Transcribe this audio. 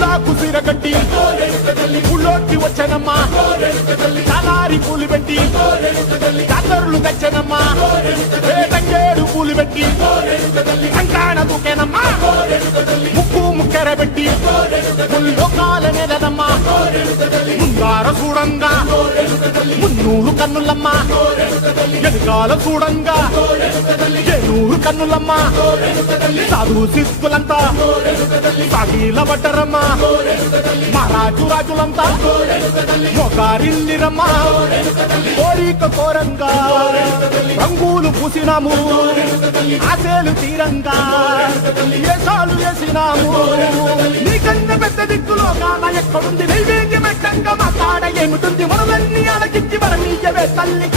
ముళ్ళాకు సిరగట్టి ముళ్ళోకి వచ్చనమ్మా తలారి పూలు పెట్టి జాతరులు తెచ్చనమ్మా తంగేడు పూలు పెట్టి సంకాణ దూకేనమ్మా ముక్కు ముక్కెర పెట్టి ముల్లోకాల నెలనమ్మా ముందార చూడంగా మున్నూరు కన్నులమ్మా ఎదుగాల చూడంగా ఏనూరు కన్నులమ్మా సాధు సిద్ధులంతా సాగిల పడ్డరమ్మా మహారాజు రాజులంతా మొగారిల్లిరమ్మా కోరిక కోరంగా రంగులు పూసినాము ఆశలు తీరంగా ఏసాలు వేసినాము నీకన్నా పెద్ద దిక్కులో కాన ఎక్కడుంది నైవేద్యం ఎట్టంగా మా కాడ ఏమిటుంది మనలన్నీ అలకిచ్చి మరణీయవే తల్లి